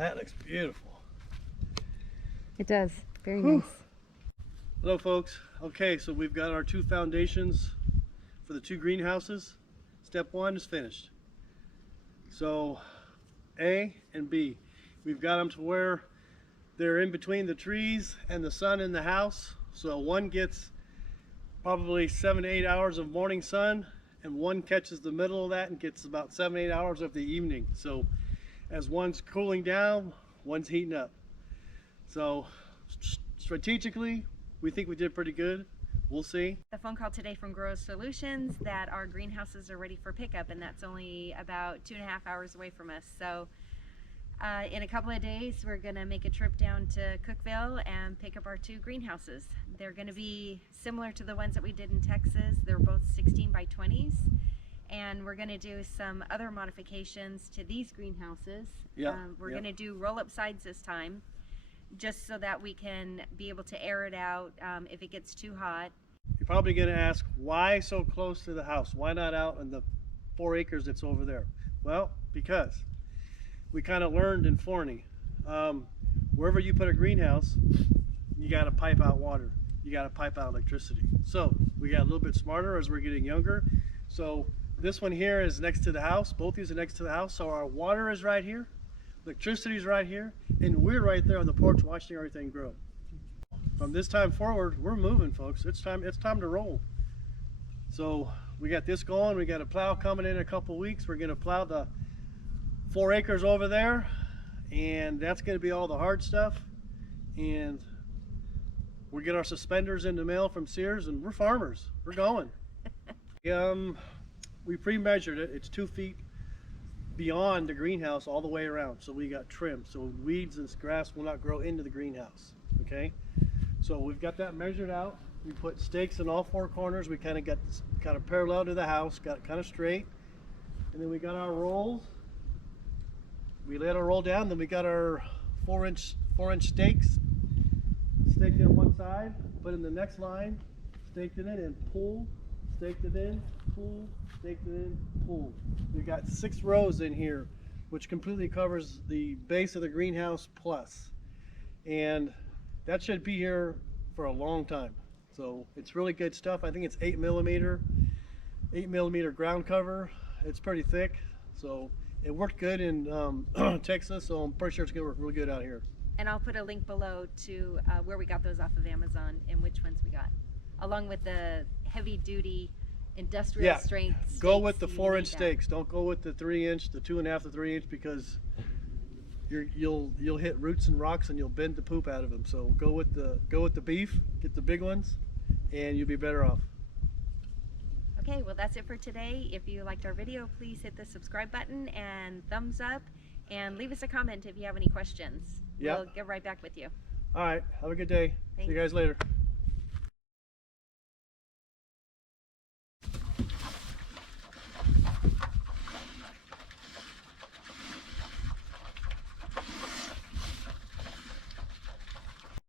That looks beautiful. It does. Very Whew. nice. Hello folks. Okay, so we've got our 2 foundations for the 2 greenhouses. Step 1 is finished. So A and B, we've got them to where they're in between the trees and the sun in the house. So one gets probably 7 to 8 hours of morning sun, and one catches the middle of that and gets about 7 to 8 hours of the evening. So as one's cooling down, one's heating up. So strategically, we think we did pretty good. We'll see. The phone call today from Grow Solutions that our greenhouses are ready for pickup, and that's only about 2.5 hours away from us. So in a couple of days, we're gonna make a trip down to Cookeville and pick up our 2 greenhouses. They're gonna be similar to the ones that we did in Texas. They're both 16 by 20s. And we're gonna do some other modifications to these greenhouses. We're gonna do roll-up sides this time, just so that we can be able to air it out if it gets too hot. You're probably going to ask, why so close to the house? Why not out in the 4 acres that's over there? Well, because we kind of learned in Forney, wherever you put a greenhouse, you got to pipe out water. You got to pipe out electricity. So we got a little bit smarter as we're getting younger. So this one here is next to the house. Both these are next to the house. So our water is right here. Electricity is right here, and we're right there on the porch watching everything grow. From this time forward, we're moving, folks. It's time to roll. So we got this going. We got a plow coming in a couple weeks. We're gonna plow the 4 acres over there, and that's gonna be all the hard stuff. And we get our suspenders in the mail from Sears, and we're farmers. We're going. We pre-measured it. It's 2 feet beyond the greenhouse all the way around, so we got trim, so weeds and grass will not grow into the greenhouse. Okay, so we've got that measured out. We put stakes in all 4 corners. We kind of got this kind of parallel to the house, got it kind of straight, and then we got our rolls. We let it roll down. Then we got our 4-inch stakes staked in one side, put in the next line, staked it in, and pulled, staked it in, pulled, staked it in, pulled. We've got 6 rows in here, which completely covers the base of the greenhouse plus. And that should be here for a long time. So it's really good stuff. I think it's 8 millimeter ground cover. It's pretty thick. So it worked good in Texas, so I'm pretty sure it's gonna work really good out here. And I'll put a link below to where we got those off of Amazon and which ones we got, along with the heavy duty industrial strength stakes. Go with the 4-inch stakes. Don't go with the 3-inch, the 2.5 to 3-inch, because you'll hit roots and rocks and you'll bend the poop out of them. So go with the beef, get the big ones, and you'll be better off. Okay, well that's it for today. If you liked our video, please hit the subscribe button and thumbs up, and leave us a comment if you have any questions. We'll get right back with you. All right, have a good day. Thanks. See you guys later.